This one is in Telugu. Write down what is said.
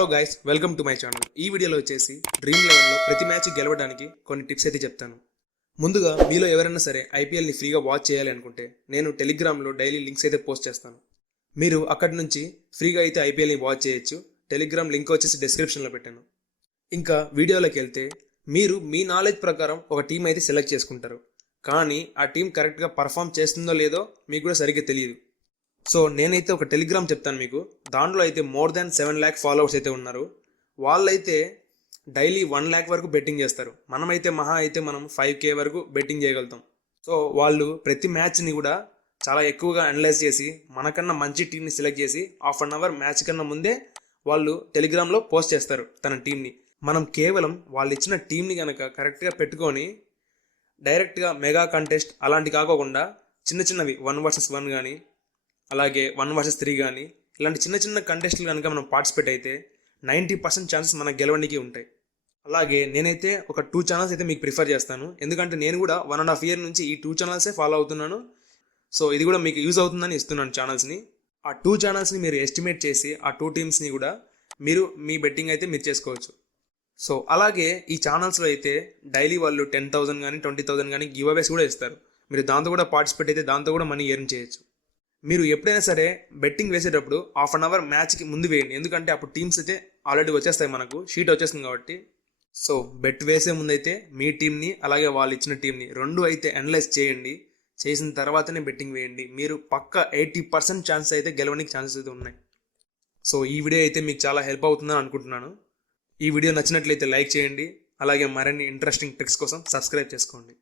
Hello guys, welcome to my channel. ఈ వీడియోలో వచ్చేసి డ్రీమ్11లో ప్రతి మ్యాచ్ గెలవడానికి కొన్ని టిప్స్ అయితే చెప్తాను. ముందుగా మీలో ఎవరైనా సరే ఐపీఎల్ని ఫ్రీగా వాచ్ చేయాలి అనుకుంటే నేను టెలిగ్రామ్లో డైలీ లింక్స్ అయితే పోస్ట్ చేస్తాను. మీరు అక్కడి నుంచి ఫ్రీగా అయితే ఐపీఎల్ని వాచ్ చేయొచ్చు. టెలిగ్రామ్ లింక్ వచ్చేసి డిస్క్రిప్షన్లో పెట్టాను. ఇంకా వీడియోలోకి వెళ్తే మీరు మీ నాలెడ్జ్ ప్రకారం ఒక టీం అయితే సెలెక్ట్ చేసుకుంటారు. కానీ ఆ టీం కరెక్ట్గా పర్ఫామ్ చేస్తుందో లేదో మీకు కూడా సరిగ్గా తెలియదు. సో నేనైతే ఒక టెలిగ్రామ్ చెప్తాను మీకు. దాంట్లో అయితే మోర్ దాన్ 7 lakh ఫాలోవర్స్ అయితే ఉన్నారు. వాళ్ళైతే డైలీ 1 lakh వరకు బెట్టింగ్ చేస్తారు. మనమైతే మహా అయితే మనం 5K వరకు బెట్టింగ్ చేయగలుగుతాం. సో వాళ్ళు ప్రతి మ్యాచ్ని కూడా చాలా ఎక్కువగా అనలైజ్ చేసి మనకన్నా మంచి టీంని సెలెక్ట్ చేసి హాఫ్ అన్ అవర్ మ్యాచ్ కన్నా ముందే వాళ్ళు టెలిగ్రామ్లో పోస్ట్ చేస్తారు తన టీంని. మనం కేవలం వాళ్ళు ఇచ్చిన టీంని కనుక కరెక్ట్గా పెట్టుకొని డైరెక్ట్గా మెగా కంటెస్ట్ అలాంటి కాకోకుండా చిన్న చిన్నవి 1 vs 1 కానీ అలాగే 1 vs 3 కానీ ఇలాంటి చిన్న చిన్న కంటెస్ట్లు కనుక మనం పార్టిసిపేట్ అయితే 90% ఛాన్సెస్ మనకు గెలవడానికి ఉంటాయి. అలాగే నేనైతే ఒక 2 ఛానల్స్ అయితే మీకు ప్రిఫర్ చేస్తాను. ఎందుకంటే నేను కూడా 1.5 year నుంచి ఈ 2 ఛానల్సే ఫాలో అవుతున్నాను. సో ఇది కూడా మీకు యూజ్ అవుతుందని ఇస్తున్నాను ఛానల్స్ని. ఆ 2 ఛానల్స్ని మీరు ఎస్టిమేట్ చేసి ఆ 2 టీమ్స్ని కూడా మీరు మీ బెట్టింగ్ అయితే మీరు చేసుకోవచ్చు. సో అలాగే ఈ ఛానల్స్లో అయితే డైలీ వాళ్ళు 10,000 కానీ 20,000 కానీ గివ్ అవేస్ కూడా ఇస్తారు. మీరు దాంతో కూడా పార్టిసిపేట్ అయితే దాంతో కూడా మనీ ఎర్న్ చేయొచ్చు. మీరు ఎప్పుడైనా సరే బెట్టింగ్ వేసేటప్పుడు హాఫ్ అన్ అవర్ మ్యాచ్కి ముందు వేయండి. ఎందుకంటే అప్పుడు టీమ్స్ అయితే ఆల్రెడీ వచ్చేస్తాయి, మనకు షీట్ వచ్చేస్తుంది కాబట్టి. సో బెట్ వేసే ముందు అయితే మీ టీంని అలాగే వాళ్ళు ఇచ్చిన టీంని రెండు అయితే అనలైజ్ చేయండి. చేసిన తర్వాతనే బెట్టింగ్ వేయండి. మీరు పక్క 80% ఛాన్స్ అయితే గెలవడానికి ఛాన్సెస్ అయితే ఉన్నాయి. సో ఈ వీడియో అయితే మీకు చాలా హెల్ప్ అవుతుందని అనుకుంటున్నాను. ఈ వీడియో నచ్చినట్లయితే లైక్ చేయండి. అలాగే మరిన్ని ఇంట్రెస్టింగ్ ట్రిక్స్ కోసం సబ్స్క్రైబ్ చేసుకోండి.